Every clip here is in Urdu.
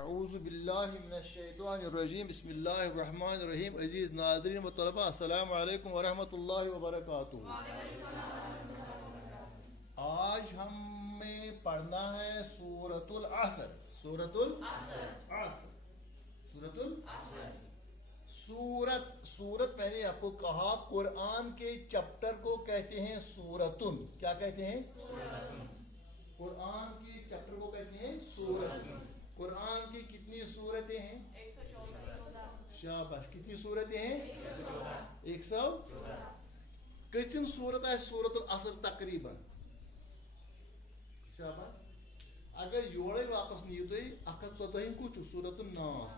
اعوذ باللہ من الشیطان الرجیم بسم اللہ الرحمن الرحیم عزیز ناظرین و طلباء السلام علیکم ورحمۃ اللہ وبرکاتہ۔ آج ہمیں پڑھنا ہے سورۃ العصر۔ سورۃ العصر سورت پہلے آپ کو کہا قرآن کے چپٹر کو کہتے ہیں سورتن۔ کیا کہتے ہیں؟ قرآن کے چپٹر کو کہتے ہیں سورتن۔ قرآن کی کتنی سورتیں ہیں؟ 114۔ شاباش، کتنی سورتیں ہیں؟ 114۔ کتن سورت ہے سورۃ العصر تقریباً؟ شاباش، اگر یورے واپس نیو تو 114 کو چھو سورۃ الناس،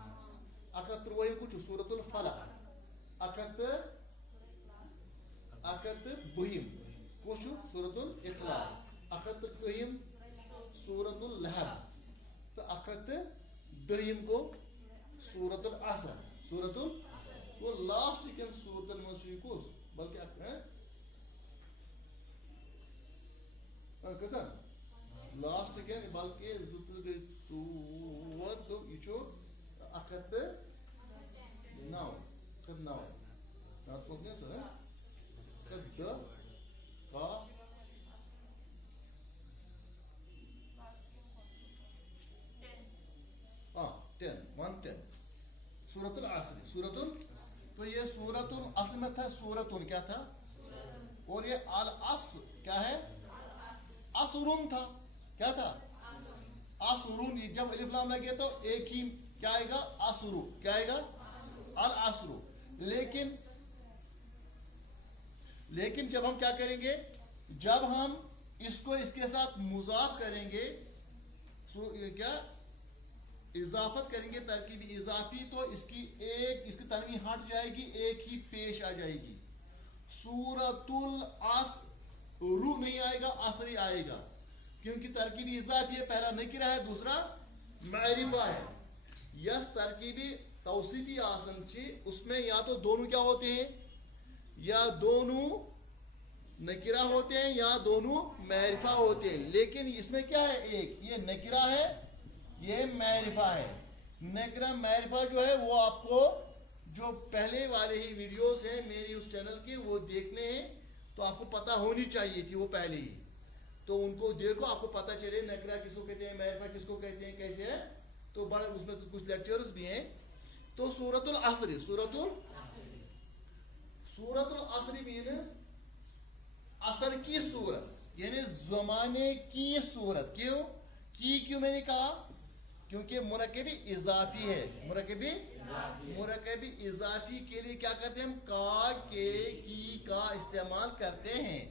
113 کو چھو سورۃ الفلق، 112 کو چھو سورۃ الاخلاص، 113 سورۃ اللہب، تو 110 کو سورۃ العصر۔ سورۃ وہ لاسٹ کن سورتن منشی کو بلکہ کسان لاسٹ کن بلکہ زت گئی ژور تو یہ چھو 109 رات کو کیا تو ہے 110 کا 110 سورۃ العصر۔ تو یہ سورۃ الاصل میں تھا سورۃ کیا تھا، اور یہ العصر کیا ہے؟ عصرن تھا۔ کیا تھا؟ عصرن۔ جب الف لام لگے تو ایک ہی کیا آئے گا؟ عصر۔ کیا آئے گا؟ العصر۔ لیکن جب ہم کیا کریں گے، جب ہم اس کو اس کے ساتھ مضاف کریں گے، کیا اضافت کریں گے، ترکیبی اضافی، تو اس کی تنوین ہٹ جائے گی، ایک ہی پیش آ جائے گی۔ سورۃ العصر نہیں آئے گا، عصری آئے گا، کیونکہ ترکیبی اضافی ہے، پہلا نکرہ ہے، دوسرا معرفہ ہے۔ یس ترکیبی توصیفی آسن چی، اس میں یا تو دونوں کیا ہوتے ہیں، یا دونوں نکرہ ہوتے ہیں یا دونوں معرفہ ہوتے ہیں، لیکن اس میں کیا ہے، ایک یہ نکرہ ہے، یہ معرفہ ہے۔ نکرہ معرفہ جو ہے وہ آپ کو جو پہلے والے ہی ویڈیوز ہیں میری اس چینل کی وہ دیکھنے ہیں، تو آپ کو پتہ ہونی چاہیے تھی وہ پہلے ہی، تو ان کو دیکھو، آپ کو پتہ چلے نکرہ کس کو کہتے ہیں، معرفہ کس کو کہتے ہیں، کیسے ہے، تو بڑے اس میں تو کچھ لیکچرز بھی ہیں۔ تو سورۃ العصر، سورۃ العصر مینز عصر کی صورت، یعنی زمانے کی صورت۔ کیوں میں نے کہا؟ کیونکہ مرکبی اضافی ہے، مرکبی اضافی کے لیے کیا کرتے ہیں ہم؟ کا، کے، کی کا استعمال کرتے ہیں۔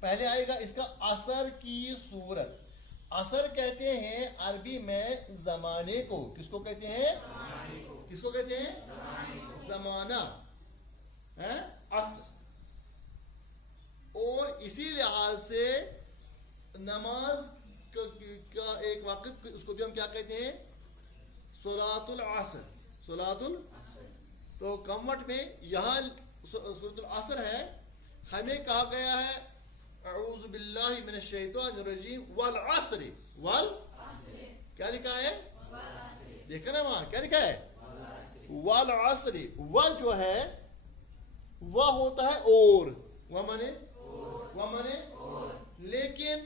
پہلے آئے گا اس کا عصر کی صورت۔ عصر کہتے ہیں عربی میں زمانے کو، کس کو کہتے ہیں؟ کس کو کہتے ہیں؟ زمانہ، عصر۔ اور اسی لحاظ سے نماز کا ایک وقت، اس کو بھی ہم کیا کہتے ہیں؟ صلاۃ العصر۔ صلاۃ تو کموٹ میں یہاں سورۃ العصر ہے، ہمیں کہا گیا ہے اعوذ باللہ من الشیطان الرجیم والعصر۔ کیا لکھا ہے؟ دیکھا نا وہاں کیا لکھا ہے؟ والعصر۔ جو ہے وہ ہوتا ہے اور، وہ مانے لیکن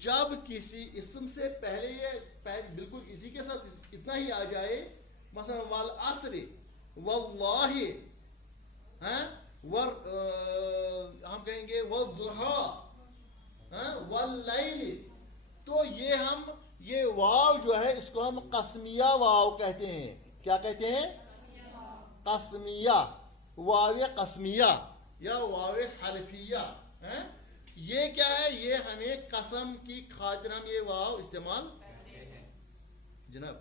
جب کسی اسم سے پہلے بالکل اسی کے ساتھ اتنا ہی آ جائے، مثلا والعصر، واللہ، ہم کہیں گے والضحیٰ، واللیل، تو یہ واو جو ہے اس کو ہم قسمیہ واو کہتے ہیں۔ کیا کہتے ہیں؟ قسمیہ، واو قسمیہ یا واو حلفیہ۔ یہ کیا ہے؟ یہ ہمیں قسم کی خاطر ہم یہ واو استعمال کرتے ہیں جناب۔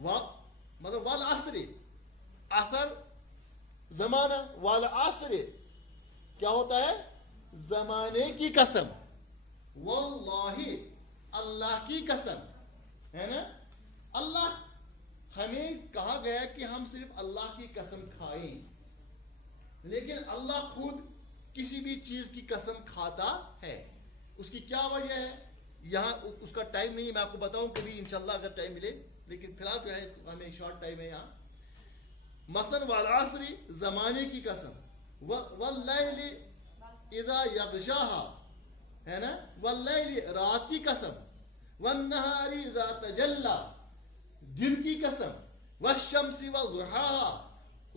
مطلب والعصر، عصر زمانہ، والعصر کیا ہوتا ہے؟ زمانے کی قسم، واللہ اللہ کی قسم، ہے نا۔ اللہ، ہمیں کہا گیا کہ ہم صرف اللہ کی قسم کھائیں، لیکن اللہ خود کسی بھی چیز کی قسم کھاتا ہے۔ اس کی کیا وجہ ہے؟ یہاں اس کا ٹائم نہیں ہے, میں آپ کو بتاؤں کبھی انشاءاللہ اگر ٹائم ملے, لیکن فی الحال جو ہے ہمیں شارٹ ٹائم ہے یہاں. مثلا والعصر زمانے کی قسم, واللیل اذا یغشاها ہے نا, واللیل رات کی قسم, والنہار اذا تجلی دن کی قسم, والشمس وضحاها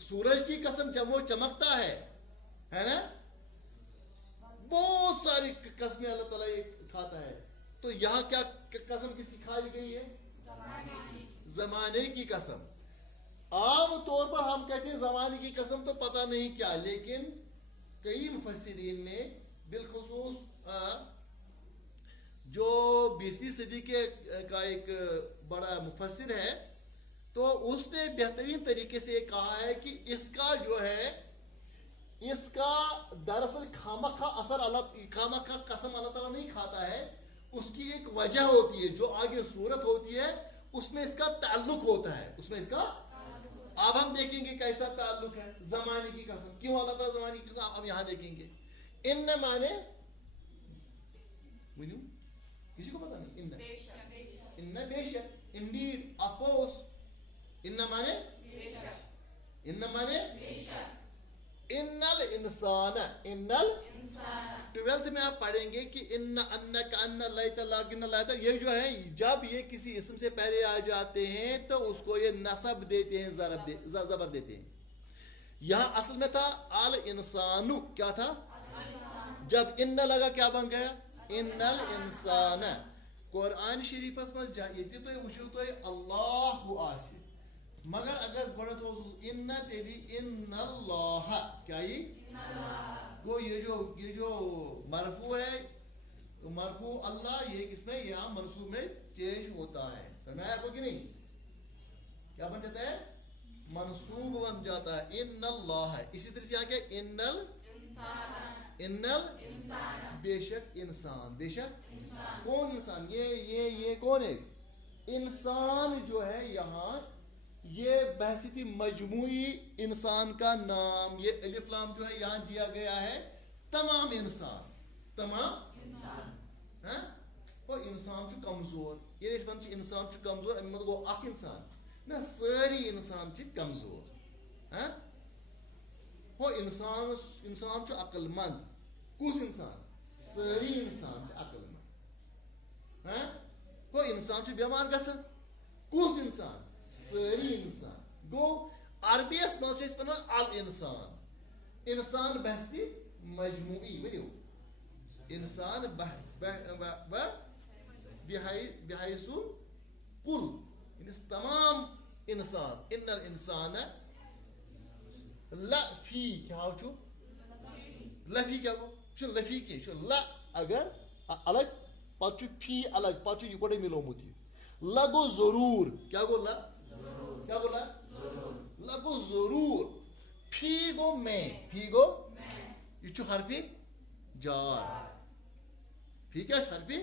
سورج کی قسم جب وہ چمکتا ہے نا. بہت ساری قسمیں اللہ تعالیٰ کھاتا ہے. تو یہاں کیا قسم کس کی کھائی گئی ہے؟ زمانے کی قسم. عام طور پر ہم کہتے ہیں زمانے کی قسم تو پتہ نہیں کیا, لیکن کئی مفسرین نے بالخصوص جو 20ویں صدی کا ایک بڑا مفسر ہے, تو اس نے بہترین طریقے سے کہا ہے کہ اس کا جو ہے, اس کا دراصل خامخواہ اثر خامخواہ قسم اللہ تعالیٰ نہیں کھاتا ہے. اس کی ایک وجہ ہوتی ہے, جو آگے صورت ہوتی ہے اس میں اس کا تعلق ہوتا ہے, اس میں اس کا. اب ہم دیکھیں گے کیسا تعلق ہے زمانے کی قسم, کیوں اللہ تعالیٰ زمانے کی قسم, اب یہاں دیکھیں گے. ان مانے کسی کو پتا نہیں, ان بے شک, انڈیڈ, آف کورس. ان مانے ان الانسان, ان 12 میں آپ پڑھیں گے کہ ان انک ان لیت لاکن لیت, یہ جو ہے جب یہ کسی اسم سے پہلے آ جاتے ہیں تو اس کو یہ نصب دیتے ہیں, زبر دیتے ہیں. یہاں اصل میں تھا الانسان, کیا تھا؟ جب ان لگا کیا بن گیا؟ ان الانسان. قرآن شریفس میں یہ تو وچھو تو اللہ آسی, مگر اگر گۄڈٕ اوسُس ان تیلی ان اللہ, کیا گو یہ جو مرفوع ہے, مرفوع اللہ, یہ کس میں یہاں منصوب میں چینج ہوتا ہے. سمجھا آپ کو کہ نہیں؟ کیا بن جاتا ہے؟ منصوب بن جاتا ہے ان اللہ. اسی طرح سے یہاں کیا ان بے شک انسان, بے شک کون انسان؟ یہ کون ہے انسان جو ہے یہاں, یہ بحثیتی مجموعی انسان کا نام. یہ الف لام جو ہے یہاں دیا گیا ہے تمام انسان, تمام انسان. وہ انسان چھ کمزور, یہ ون انسان چھ کمزور, امی مطلب گو اخ انسان نا, ساری انسان چھ کمزور. وہ انسان چھ عقل مند. کس انسان؟ ساری انسان چھ عقل مند. وہ انسان چھ بیمار گژھان. کس انسان؟ ساری انسان. گو عربی اس مز سے پنان الانسان, انسان بحثی مجموعی, ونیو انسان بحیث کل, تمام انسان. ان الانسان لفی, کیا چھو لفی, کیا گو چھو لفی کی چھو لا اگر الگ پتہ فی الگ, پتہ یہ گوڑے ملومت یہ لگو ضرور, کیا گو لا, کیا گو لا لگو ضرور. فی گو میں, فی گو یہ چھو حرفی جار. فی کیا حرفی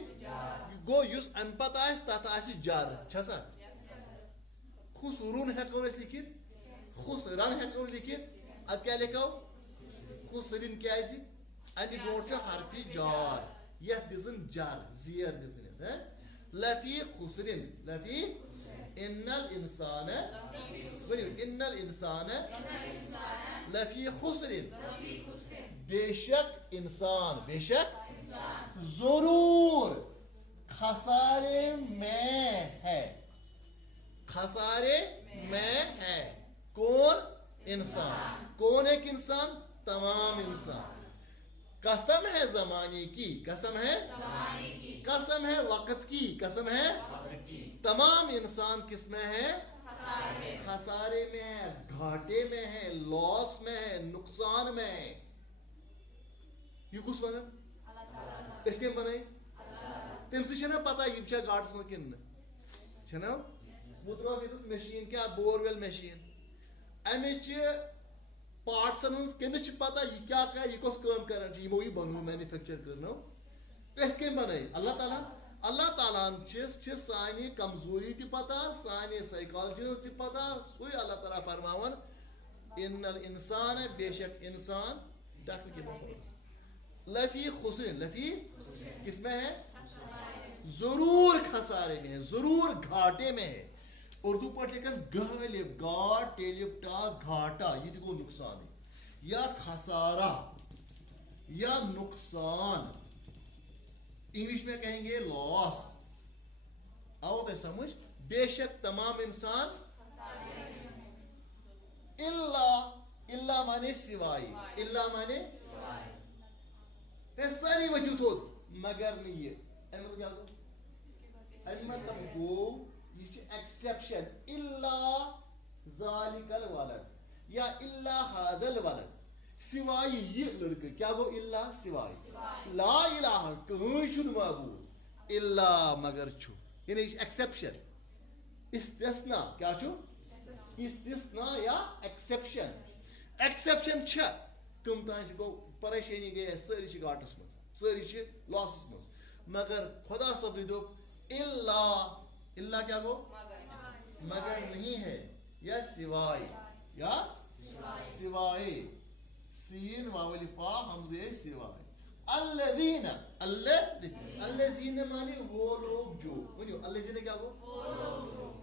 گو یس ام پتہ آس تتھ آس جار, چھسا خسرون ہیکو اس لکھت, خسرن ہیکو لکھت. اد کیا لکھو خسرن, کیازِ امی برونٹ چھو حرفی جار, یہ دزن جار, زیر دزن. لفی خسرن, لفی ان الانسان, ان الانسان لفی خسرن, بے شک انسان, بے شک ضرور خسارے میں ہے, خسارے میں ہے. کون؟ انسان. کون ایک انسان؟ تمام انسان. قسم ہے زمانے کی, قسم ہے قسم ہے وقت کی, قسم ہے تمام انسان کس میں ہے؟ خسارے میں ہے, گھاٹے میں ہے, لاس میں ہے, نقصان میں ہے. یہ کس ون اس کے بنائے تم سے پتہ یہ گاٹس من کن نا. وہ تروس یہ مشین, کیا بور ویل مشین, امچ پارٹسن ہز کمس پتہ یہ کیا یہ کس کام کران, یہ بنو مینوفیکچر کرنو. اس کم بنائے اللہ تعالیٰ. اللہ تعالیٰ سانہ کمزوری تہ پتہ, سانہ سائیکالجی ہز تہ پتہ. سوئی اللہ تعالیٰ فرماون ان الانسان, بے شک انسان لفی خسرن, لفی کس میں ہے؟ ضرور خسارے میں ہے, ضرور گھاٹے میں ہے. اردو پہ لکھن غالب گاٹ ٹیلپ ٹا گھاٹا, یہ تہ گو نقصان یا خسارہ یا نقصان. انگلش میں کہیں گے لاس. آؤ تو سمجھ. بے شک تمام انسان اللہ مانے سوائے, اللہ مانے ساری وجود ہو مگر نہیں یہ مطلب کیا گو, مطلب گو یہ ایکسیپشن اللہ ذالک الولد یا اللہ ھذا الولد, سوائے یہ لڑکے. کیا گو اللہ سوائے, لا الہ کہیں چھن معبود اللہ مگر چھو, یعنی ایکسیپشن استثناء. کیا چھو استثناء یا ایکسیپشن. ایکسیپشن چھا کم تان گو پریشانی گئی ساری چھ گاٹس مز, ساری چھ لاسس مز, مگر خدا صبری دو اللہ, اللہ کیا گو مگر نہیں ہے یا سوائے, یا سوائے سین واولی فا حمزے سوائے. الذین الذین مانے وہ لوگ جو ونیو الذین کیا گو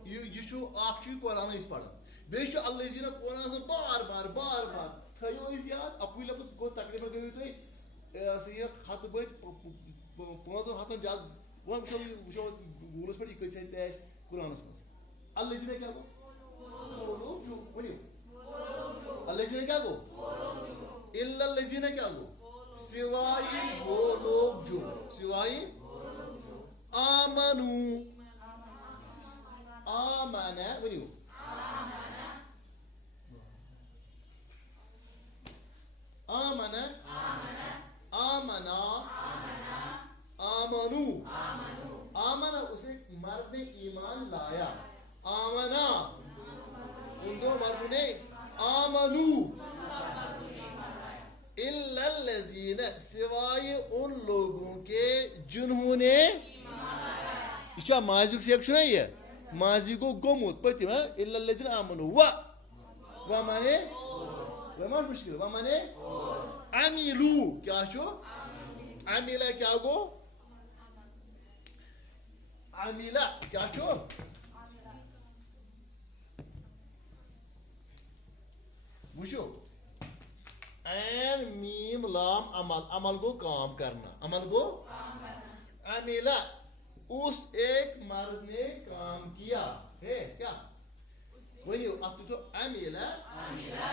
یہ چھو اخ چھ قرآن اس پڑھن بیٚیہِ چھُ الذین قرآن بار بار بار بار تھٲیِو أسۍ یاد. اَکُے لفظ گوٚو تقریٖباً گٔیِو تُہۍ یہ ہتھ بٔدۍ 500 زیادٕ وۄنۍ وٕچھو گوٗگلَس پٮ۪ٹھ یہِ کۭتِس تہِ آسہِ قرآنَس منٛز. الذین کیا گوٚو وہ لوگ جو ؤنِو الذین کیا گوٚو الا الذین کیا گوٚو سوائے وہ لوگ جو, سوائے آمنو آمنا ونیو آمنا آمنا آمنو آمنا اسے مرد نے ایمان لایا, آمنا ان دو مردوں نے آمنو الا الذین سوائے ان لوگوں کے جنہوں نے, یہ ماضی سیک چھنا یہ ماضی گو گومت پتم الا الذین آمنو و مانے و ما مشکل و مانے عملو. کیا چھو عملہ کیا گو عملہ کیا چھو وچھو عین میم لام عمل, عمل گو کام کرنا, عمل گو عملہ اس ایک مرد نے کام کیا ہے. کیا ونیو اب تو عملہ عملہ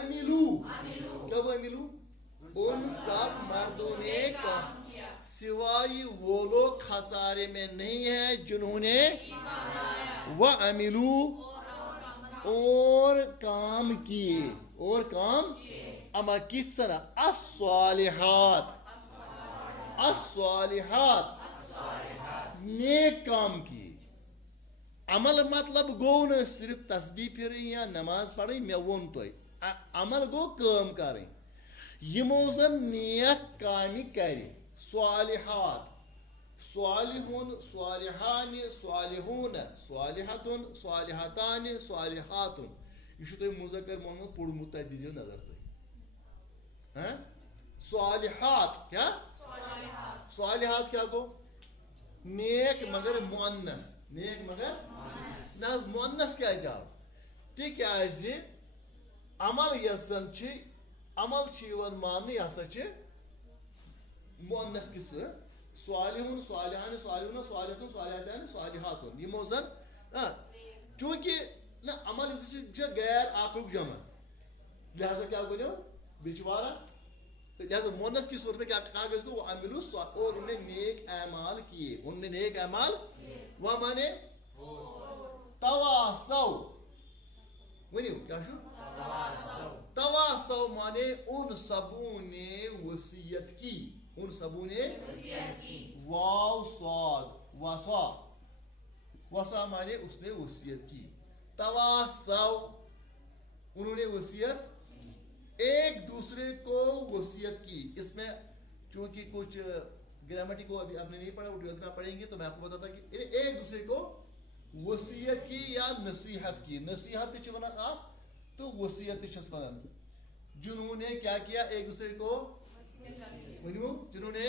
عملو کیا وہ عملو ان سب مردوں نے کام سوائے وہ لوگ خسارے میں نہیں ہیں جنہوں نے وہ عملو اور کام کیے, اور کام اما کس طرح الصالحات, الصالحات نیک کام کیے. عمل مطلب گو نا صرف تسبیح پھریں یا نماز پڑھیں, میں ون تو عمل گو کام کریں یمو زن نیک کامی کریں. صالحات صالحون صالحان صالحون صالحتن صالحتان صالحاتن, یہ چھو تُہۍ مذکر مونمت پوٚرمُت تتہِ دیٖزیو نظر تُہۍ. صالحات کیا صالحات کیا گو نیک مگر مؤنث, نیک مگر نہ مؤنث کیازِ آو تِکیازِ عمل یۄس زن چھِ عمل چھِ یِوان ماننہٕ یہِ ہسا چھِ مؤنث کِس صالحون صالحان صالحون صالحتن صالحتان صالحاتن یمو زن چونکہ نہ عمل غیر آخرک جمع لہذا کیا بنو بیچوارا, لہذا مونس کی صورت میں کیا کہا گیا اس کو عملو اور انہوں نے نیک اعمال کیے, انہوں نے نیک اعمال وہ مانے تواصو ونیو کیا شو تواصو مانے ان سبوں نے وصیت کی, ان سبوں نے واو صاد وصا, وصا مانے اس نے وصیت کی. تواصو انہوں نے وصیت ایک دوسرے کو وصیت کی. اس میں چونکہ کچھ گرامیٹی کو ابھی آپ نے نہیں پڑھا, ٹویلتھ میں پڑھیں گے تو میں آپ کو بتاتا کہ ایک دوسرے کو وصیت کی یا نصیحت کی. نصیحت تھی ونان آپ تو وصیت تھی ونان. جنہوں نے کیا کیا ایک دوسرے کو, جنہوں نے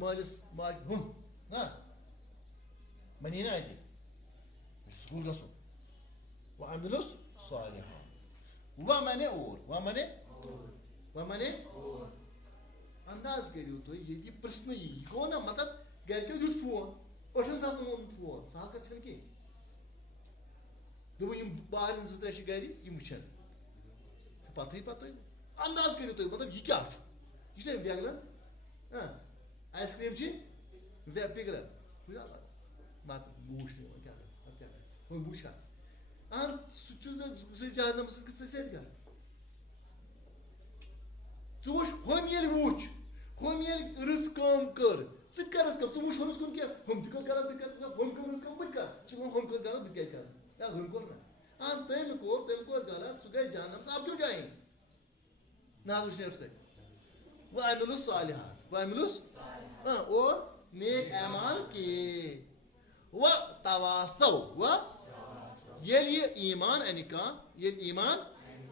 مالس ماج نا منی نا اتہ سکول گھن وعملس صالحا ومن انداز کریو تھی یہ پرسن یہ گو نا مطلب گرکو دیت فون اوشن ساس وون فون سہل کت چھ کی دم بارن زٕ ترٛےٚ چھِ گرِ یم وٕچھن پتہ انداز کریو تھی مطلب یہ کیا یہ چھا ویگلن آیس کریم چھ پگلن مت وٕچھ کیا وٕچھا اہن سہ جہنم سۭتۍ کر ژٕ وٕچھ ہُم ییٚلہِ وٕچھ ہُم ییٚلہِ رٕژ کٲم کٔر ژٕ تہِ کر رٕژ کٲم ژٕ وٕچھ ہُمِس کُن کینٛہہ ہُم تہِ کٔر غلط بہٕ تہِ کر ہُم کٔر رٕژ کٲم بہٕ تہِ کر ژٕ ووٚن ہُم کٔر غلط بہٕ کیٛازِ کرٕ یا ہُم کوٚر نا اہن تٔمۍ کوٚر غلط سُہ گژھِ جہنمس اب کیوں جائیں نہ حظ وٕچھ نیرس تۄہہِ وعملس صالحات وعملس اور نیک اعمال کیے وتواصوا ییٚلہِ یہِ ایمان انہِ کانٛہہ ییٚلہِ ایمان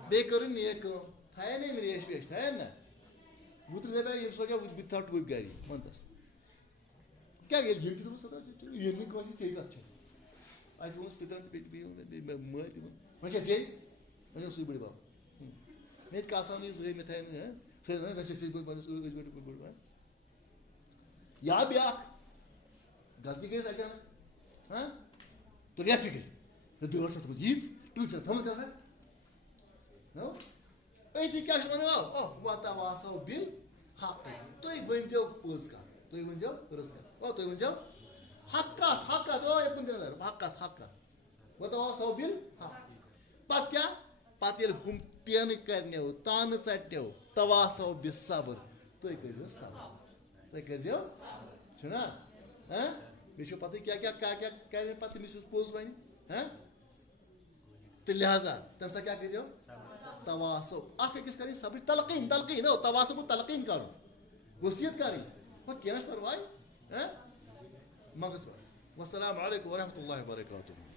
بیٚیہِ کٔرٕن نیک کٲم تھایا نہٕ أمۍ ریش ویش تھایا نہ وُتر دپیا ییٚمہِ سوچا بہٕ تہِ تھاو ٹوٗپۍ گرِ ونتس کیٛاہ ییٚلہِ یِم تہِ دوٚپُس ییٚلہِ نہٕ کٲنٛسہِ ژےٚ کتھ چھےٚ اَتہِ ووٚنُس پِترن تہِ بیٚیہِ مٲلۍ تہِ ووٚن وۄنۍ چھا ژےٚ وۄنۍ اوس سُے بٕڈِ بب مےٚ تہِ کاسان نہٕ یہِ زٕہٕنۍ مےٚ تھایا نہٕ ژٕ بٕڈ بب یا بیٛاکھ غلطی گٔیَس اچانک تُریا فِکرِ دٲڑ چھےٚ تھٲومٕژ ییٖژ ٹوٗپۍ چھےٚ تھٲومٕژ کران أتی کیٛاہ چھُ وَنان وتواصوا بالحق تُہۍ ؤنۍزیو پوٚز کتھ تُہۍ ؤنۍزیو رٕژ کتھ تُہۍ ؤنۍزیو حق کتھ یپن دِنہٕ حق کتھ وتواصوا بالحق پتہٕ کیٛاہ پتہٕ ییٚلہِ ہُم پینہٕ کرنیو تانہٕ ژٹنیو تواصوا بالصبر تُہۍ کٔرۍزیو صبر تُہۍ کٔرۍزیو چھُنا بیٚیہِ چھو پتہٕ کیٛاہ کرِ پتہٕ تٔمِس یُس پوٚز وَنہِ تہٕ لہذا تمہِ ساتہٕ کیٛاہ کٔرۍزیو تواصوا اکھ أکِس کرٕنۍ صبر تلقیٖن تواصوا گوٚو تلقیٖن کرُن وصیت کرٕنۍ کینٛہہ چھُ پرواے منٛگس والسلام علیکم ورحمۃ اللہ وبرکاتہ